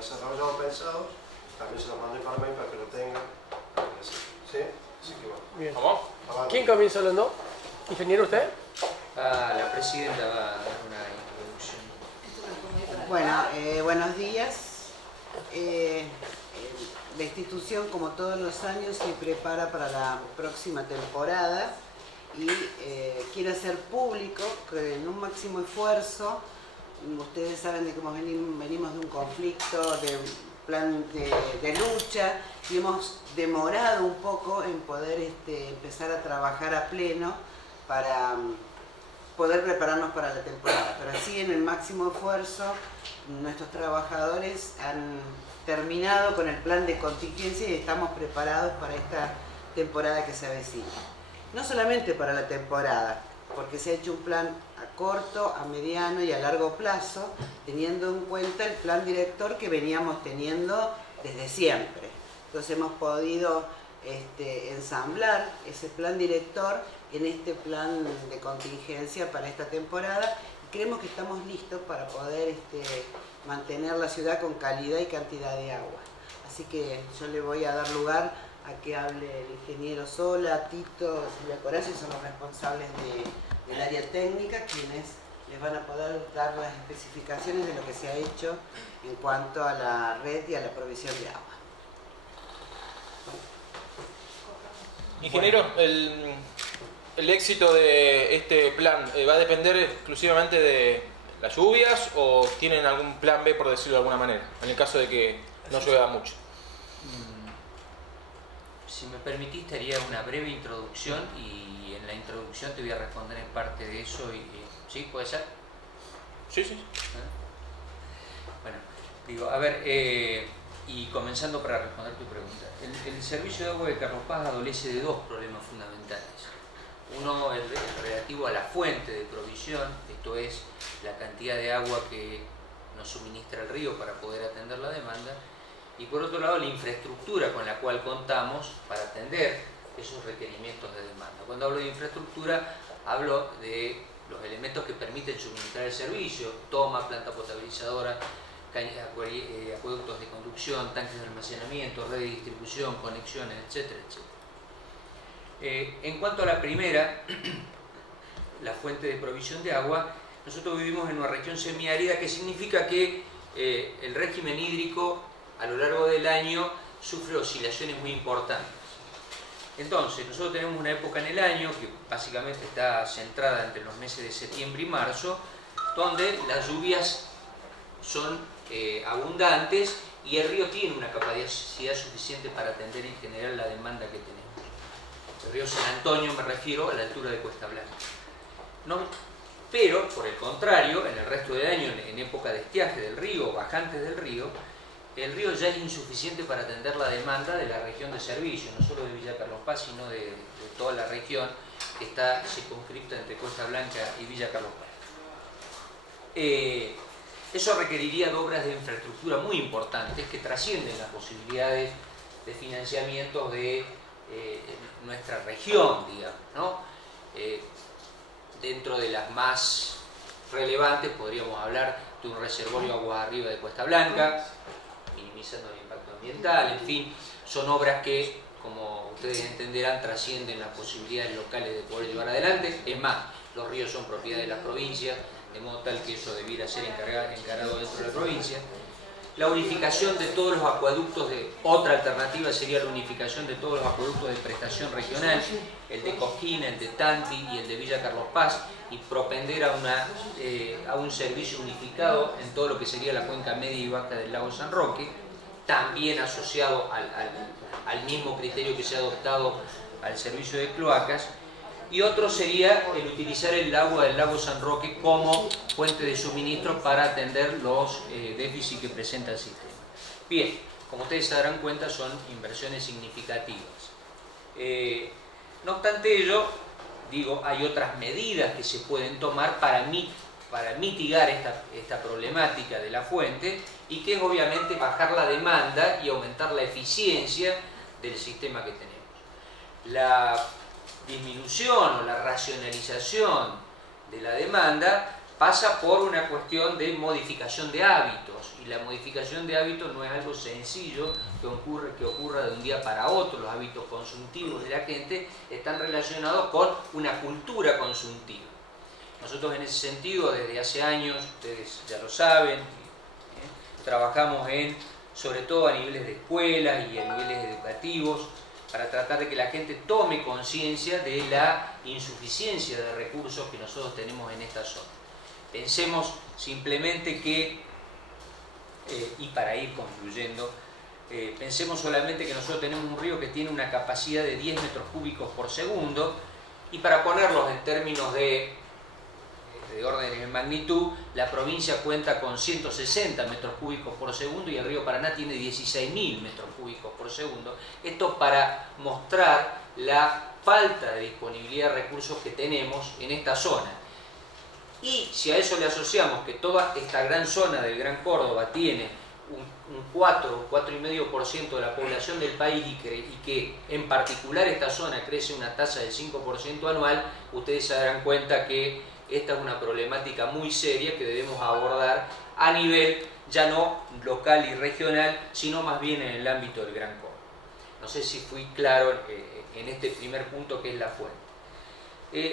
desarrollados, pensados. También se los mandé para mail para que lo tengan. ¿Sí? Así que bueno. Bien. ¿Vamos? ¿Quién comienza hablando? ¿Ingeniero usted? La presidenta va a dar una introducción. Bueno, buenos días. La institución, como todos los años, se prepara para la próxima temporada y quiere hacer público que en un máximo esfuerzo, ustedes saben de cómo venimos de un conflicto, de un plan de lucha, y hemos demorado un poco en poder empezar a trabajar a pleno para poder prepararnos para la temporada. Pero así, en el máximo esfuerzo, nuestros trabajadores han terminado con el plan de contingencia y estamos preparados para esta temporada que se avecina. No solamente para la temporada, porque se ha hecho un plan a corto, a mediano y a largo plazo, teniendo en cuenta el plan director que veníamos teniendo desde siempre. Entonces hemos podido ensamblar ese plan director en este plan de contingencia para esta temporada y creemos que estamos listos para poder mantener la ciudad con calidad y cantidad de agua. Así que yo le voy a dar lugar a que hable el ingeniero Sola, Tito, Silvia Corazzi, son los responsables del área técnica, quienes les van a poder dar las especificaciones de lo que se ha hecho en cuanto a la red y a la provisión de agua. Ingeniero, el éxito de este plan va a depender exclusivamente de las lluvias o tienen algún plan B, por decirlo de alguna manera, en el caso de que no llueva mucho. Si me permitiste, haría una breve introducción y en la introducción te voy a responder en parte de eso. ¿Sí? ¿Puede ser? Sí, sí. Bueno, digo, a ver, y comenzando para responder tu pregunta. El servicio de agua de Carlos Paz adolece de dos problemas fundamentales. Uno es relativo a la fuente de provisión, esto es, la cantidad de agua que nos suministra el río para poder atender la demanda. Y por otro lado, la infraestructura con la cual contamos para atender esos requerimientos de demanda. Cuando hablo de infraestructura, hablo de los elementos que permiten suministrar el servicio: toma, planta potabilizadora, acueductos de conducción, tanques de almacenamiento, red de distribución, conexiones, etcétera, etcétera. En cuanto a la primera, la fuente de provisión de agua, nosotros vivimos en una región semiárida, que significa que el régimen hídrico a lo largo del año sufre oscilaciones muy importantes. Entonces, nosotros tenemos una época en el año que básicamente está centrada entre los meses de septiembre y marzo, donde las lluvias son abundantes y el río tiene una capacidad suficiente para atender en general la demanda que tenemos. El río San Antonio, me refiero a la altura de Cuesta Blanca. No, pero, por el contrario, en el resto del año, en época de estiaje del río, bajantes del río, el río ya es insuficiente para atender la demanda de la región de servicio, no solo de Villa Carlos Paz, sino de toda la región que está circunscripta entre Cuesta Blanca y Villa Carlos Paz. Eso requeriría de obras de infraestructura muy importantes que trascienden las posibilidades de financiamiento de nuestra región, digamos, ¿no? Dentro de las más relevantes podríamos hablar de un reservorio aguas arriba de Cuesta Blanca, minimizando el impacto ambiental. En fin, son obras que, como ustedes entenderán, trascienden las posibilidades locales de poder llevar adelante. Es más, los ríos son propiedad de las provincias, de modo tal que eso debiera ser encargado dentro de la provincia. La unificación de todos los acueductos, otra alternativa sería la unificación de todos los acueductos de prestación regional, el de Cosquín, el de Tanti y el de Villa Carlos Paz, y propender a un servicio unificado en todo lo que sería la cuenca media y baja del lago San Roque, también asociado al mismo criterio que se ha adoptado al servicio de cloacas. Y otro sería el utilizar el agua del lago San Roque como fuente de suministro para atender los déficits que presenta el sistema. Bien, como ustedes se darán cuenta, son inversiones significativas. No obstante ello, digo, hay otras medidas que se pueden tomar para mitigar esta problemática de la fuente, y que es obviamente bajar la demanda y aumentar la eficiencia del sistema que tenemos. La disminución o la racionalización de la demanda pasa por una cuestión de modificación de hábitos, y la modificación de hábitos no es algo sencillo que ocurra de un día para otro. Los hábitos consultivos de la gente están relacionados con una cultura consultiva. Nosotros en ese sentido, desde hace años, ustedes ya lo saben, trabajamos sobre todo a niveles de escuelas y a niveles educativos, para tratar de que la gente tome conciencia de la insuficiencia de recursos que nosotros tenemos en esta zona. Pensemos simplemente que, y para ir concluyendo, pensemos solamente que nosotros tenemos un río que tiene una capacidad de 10 metros cúbicos por segundo, y para ponerlos en términos de órdenes de magnitud, la provincia cuenta con 160 metros cúbicos por segundo y el río Paraná tiene 16.000 metros cúbicos por segundo. Esto para mostrar la falta de disponibilidad de recursos que tenemos en esta zona. Y si a eso le asociamos que toda esta gran zona del Gran Córdoba tiene un 4,5% de la población del país y que en particular esta zona crece una tasa del 5% anual, ustedes se darán cuenta que esta es una problemática muy seria que debemos abordar a nivel ya no local y regional, sino más bien en el ámbito del Gran Córdoba. No sé si fui claro en este primer punto, que es la fuente.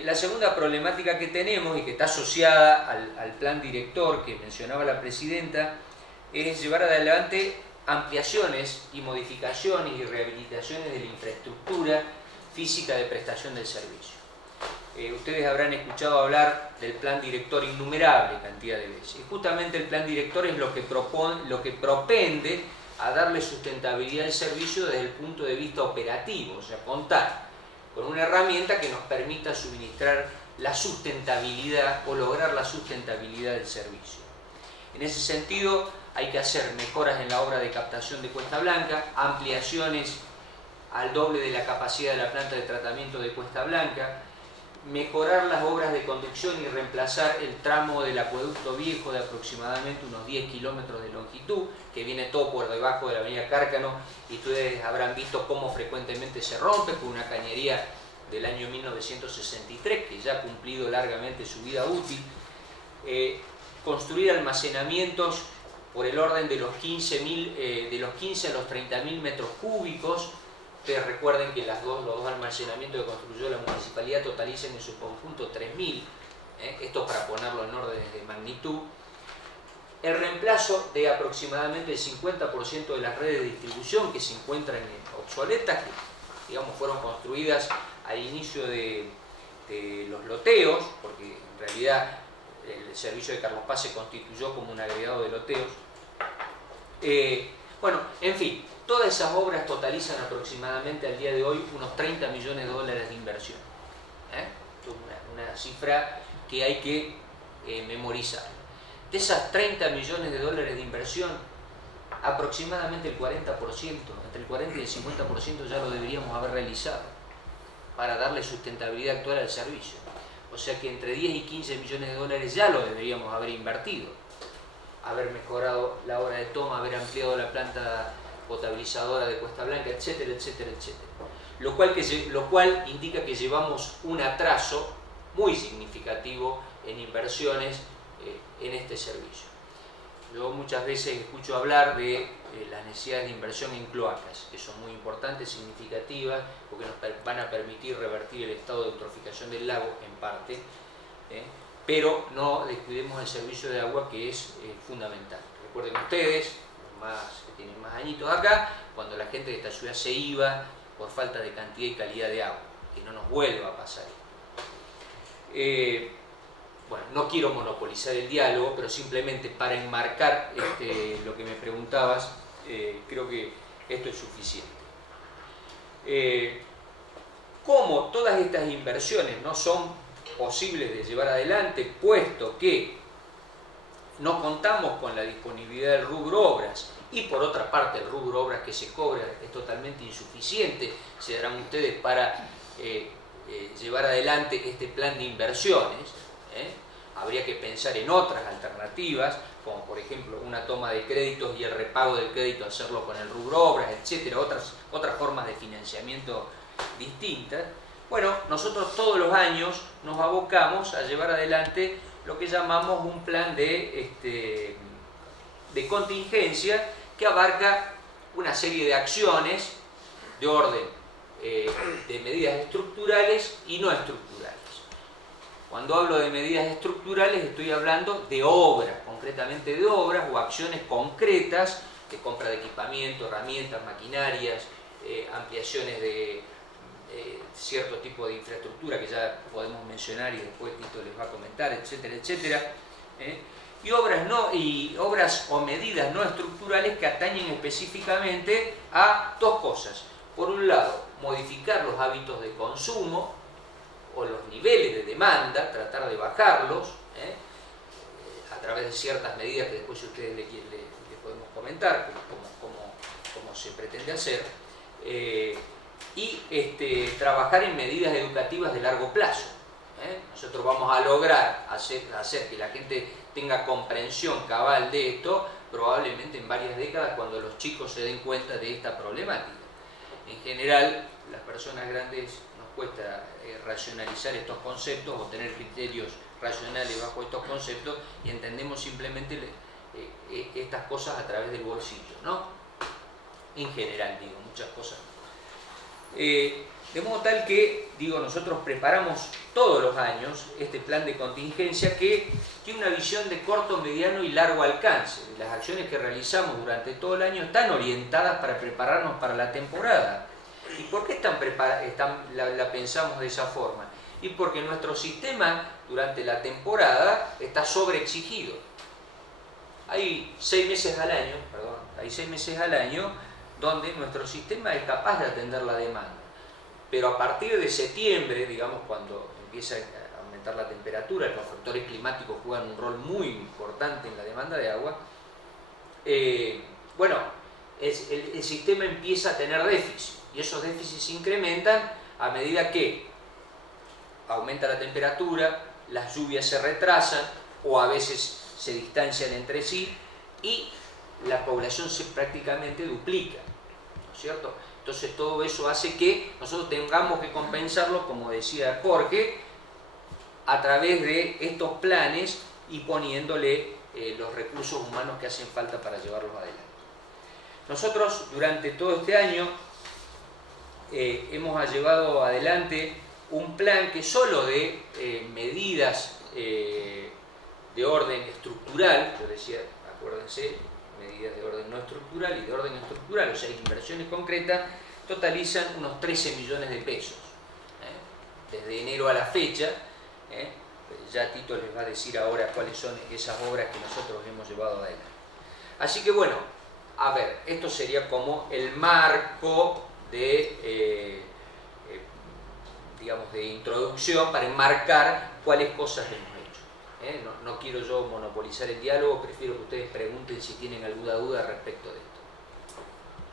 La segunda problemática que tenemos y que está asociada al plan director que mencionaba la presidenta es llevar adelante ampliaciones y modificaciones y rehabilitaciones de la infraestructura física de prestación del servicio. Ustedes habrán escuchado hablar del plan director innumerable cantidad de veces. Y justamente el plan director es lo que propende a darle sustentabilidad al servicio desde el punto de vista operativo, o sea, contar con una herramienta que nos permita suministrar la sustentabilidad o lograr la sustentabilidad del servicio. En ese sentido, hay que hacer mejoras en la obra de captación de Cuesta Blanca, ampliaciones al doble de la capacidad de la planta de tratamiento de Cuesta Blanca, mejorar las obras de conducción y reemplazar el tramo del acueducto viejo de aproximadamente unos 10 kilómetros de longitud, que viene todo por debajo de la avenida Cárcano, y ustedes habrán visto cómo frecuentemente se rompe con una cañería del año 1963, que ya ha cumplido largamente su vida útil. Construir almacenamientos por el orden de los 15 a los 30.000 metros cúbicos. Ustedes recuerden que los dos almacenamientos que construyó la municipalidad totalizan en su conjunto 3.000, esto para ponerlo en órdenes de magnitud. El reemplazo de aproximadamente el 50% de las redes de distribución que se encuentran obsoletas, que digamos fueron construidas al inicio de los loteos, porque en realidad el servicio de Carlos Paz se constituyó como un agregado de loteos. Bueno, en fin, todas esas obras totalizan aproximadamente al día de hoy unos 30 millones de dólares de inversión. Una cifra que hay que memorizar. De esas 30 millones de dólares de inversión, aproximadamente el 40%, entre el 40 y el 50% ya lo deberíamos haber realizado para darle sustentabilidad actual al servicio. O sea que entre 10 y 15 millones de dólares ya lo deberíamos haber invertido. Haber mejorado la hora de toma, haber ampliado la planta potabilizadora de Cuesta Blanca, etcétera, etcétera, etcétera. Lo cual indica que llevamos un atraso muy significativo en inversiones en este servicio. Yo muchas veces escucho hablar de las necesidades de inversión en cloacas, que son muy importantes, significativas, porque nos van a permitir revertir el estado de eutroficación del lago en parte, pero no descuidemos el servicio de agua, que es fundamental. Recuerden ustedes, que tienen más añitos acá, cuando la gente de esta ciudad se iba por falta de cantidad y calidad de agua, que no nos vuelva a pasar. Bueno, no quiero monopolizar el diálogo, pero simplemente para enmarcar lo que me preguntabas, creo que esto es suficiente. Como todas estas inversiones no son posibles de llevar adelante, puesto que no contamos con la disponibilidad del rubro obras, y por otra parte el rubro obras que se cobra es totalmente insuficiente, se darán ustedes, para llevar adelante este plan de inversiones. Habría que pensar en otras alternativas, como por ejemplo una toma de créditos y el repago del crédito, hacerlo con el rubro obras, etcétera, otras formas de financiamiento distintas. Bueno, nosotros todos los años nos abocamos a llevar adelante lo que llamamos un plan de contingencia que abarca una serie de acciones de orden de medidas estructurales y no estructurales. Cuando hablo de medidas estructurales estoy hablando de obras, concretamente de obras o acciones concretas de compra de equipamiento, herramientas, maquinarias, ampliaciones de cierto tipo de infraestructura que ya podemos mencionar y después Tito les va a comentar, etcétera, etcétera. Y obras o medidas no estructurales que atañen específicamente a dos cosas. Por un lado, modificar los hábitos de consumo o los niveles de demanda, tratar de bajarlos a través de ciertas medidas que después ustedes les podemos comentar cómo se pretende hacer, y trabajar en medidas educativas de largo plazo. Nosotros vamos a lograr hacer que la gente tenga comprensión cabal de esto probablemente en varias décadas, cuando los chicos se den cuenta de esta problemática. En general, las personas grandes nos cuesta racionalizar estos conceptos o tener criterios racionales bajo estos conceptos, y entendemos simplemente estas cosas a través del bolsillo, ¿no? En general, digo, muchas cosas. De modo tal que, digo, nosotros preparamos todos los años este plan de contingencia que tiene una visión de corto, mediano y largo alcance. Las acciones que realizamos durante todo el año están orientadas para prepararnos para la temporada. ¿Y por qué la pensamos de esa forma? Y porque nuestro sistema durante la temporada está sobreexigido. Hay 6 meses al año donde nuestro sistema es capaz de atender la demanda. Pero a partir de septiembre, digamos, cuando empieza a aumentar la temperatura, los factores climáticos juegan un rol muy importante en la demanda de agua, el sistema empieza a tener déficit, y esos déficits se incrementan a medida que aumenta la temperatura, las lluvias se retrasan o a veces se distancian entre sí y la población se prácticamente duplica, ¿no es cierto? Entonces todo eso hace que nosotros tengamos que compensarlo, como decía Jorge, a través de estos planes y poniéndole los recursos humanos que hacen falta para llevarlos adelante. Nosotros durante todo este año hemos llevado adelante un plan que solo de medidas de orden estructural, yo decía, acuérdense, medidas de orden no estructural y de orden estructural, o sea, inversiones concretas, totalizan unos 13 millones de pesos. Desde enero a la fecha, ya Tito les va a decir ahora cuáles son esas obras que nosotros hemos llevado adelante. Así que bueno, a ver, esto sería como el marco de, digamos, de introducción para enmarcar cuáles cosas hemos hecho. No quiero yo monopolizar el diálogo, prefiero que ustedes pregunten si tienen alguna duda respecto de esto.